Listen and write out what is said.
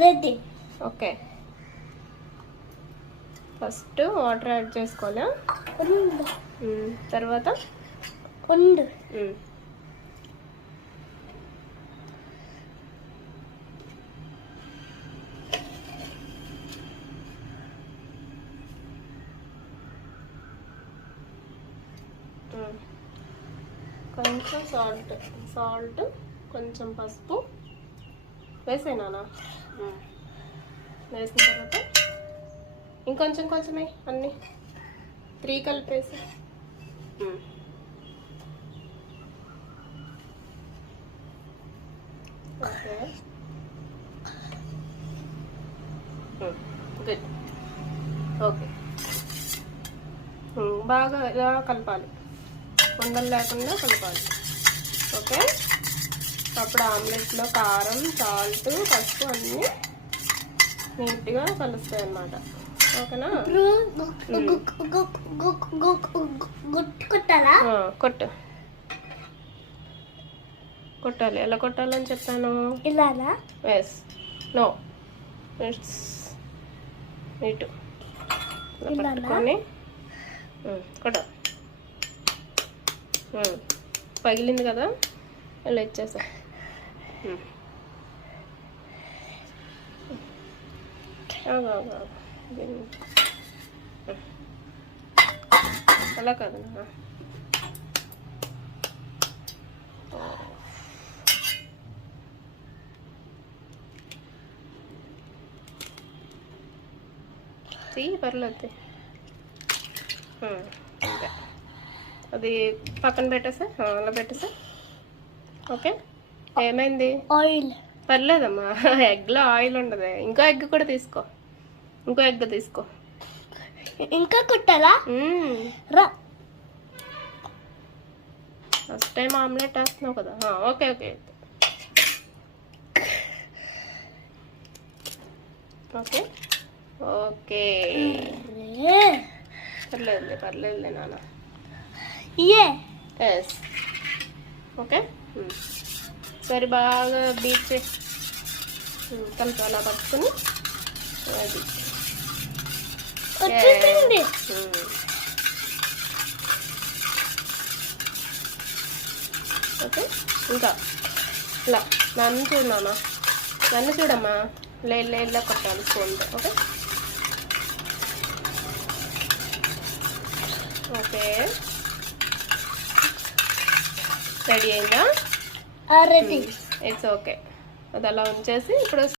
Ready. Okay, first water add చేసుకోవాలా? తర్వాత ఉండు. కొంచెం సాల్ట్ కొంచెం పసుపు వేసేనా? వేసిన తర్వాత ఇంకొంచెమే అన్నీ 3 కలిపేసి. Okay, good. ఓకే, బాగా ఇలా కలపాలి, ఉండలు లేకుండా కలపాలి. ఓకే, అప్పుడు ఆమ్లెట్లో కారం, సాల్ట్, పసుపు అన్నీ నీట్గా కలుస్తాయి అన్నమాట. ఓకేనా? కొట్టాలి. ఎలా కొట్టాలని చెప్పాను? ఇలానా? ఎస్, నో, ఇట్స్ ఇటు పట్టుకొని కొట్టాలి. పగిలింది కదా, ఇలా ఇచ్చేసా. అలా కాదు, పర్లేదు. అంతే, అది పక్కన పెట్టేసా, అలా పెట్టేసా. ఓకే, ఏమైంది? ఆయిల్. పర్లేదమ్మా, ఎగ్లో ఆయిల్ ఉండదు. ఇంకో ఎగ్ కూడా తీసుకో, ఇంకో ఎగ్ తీసుకో. ఇంకా కుట్టాలా? ఫస్ట్ టైం ఆమ్లెట్ వేస్తున్నావు కదా. ఓకే ఓకే ఓకే ఓకే, పర్లేదులే నాన్న. Yes, okay. సరే, బాగా బీట్ చేసి కలిపి అలా పట్టుకుని అది ఓకే. ఇంకా ఇలా నన్ను చూడు నాన్న, నన్ను చూడమ్మా. ఇలా కొట్టాలి స్పూన్తో. ఓకే ఓకే, రెడీ అయిందా? రెడీ. It's okay. అది అలా ఉంచేసి ఇప్పుడు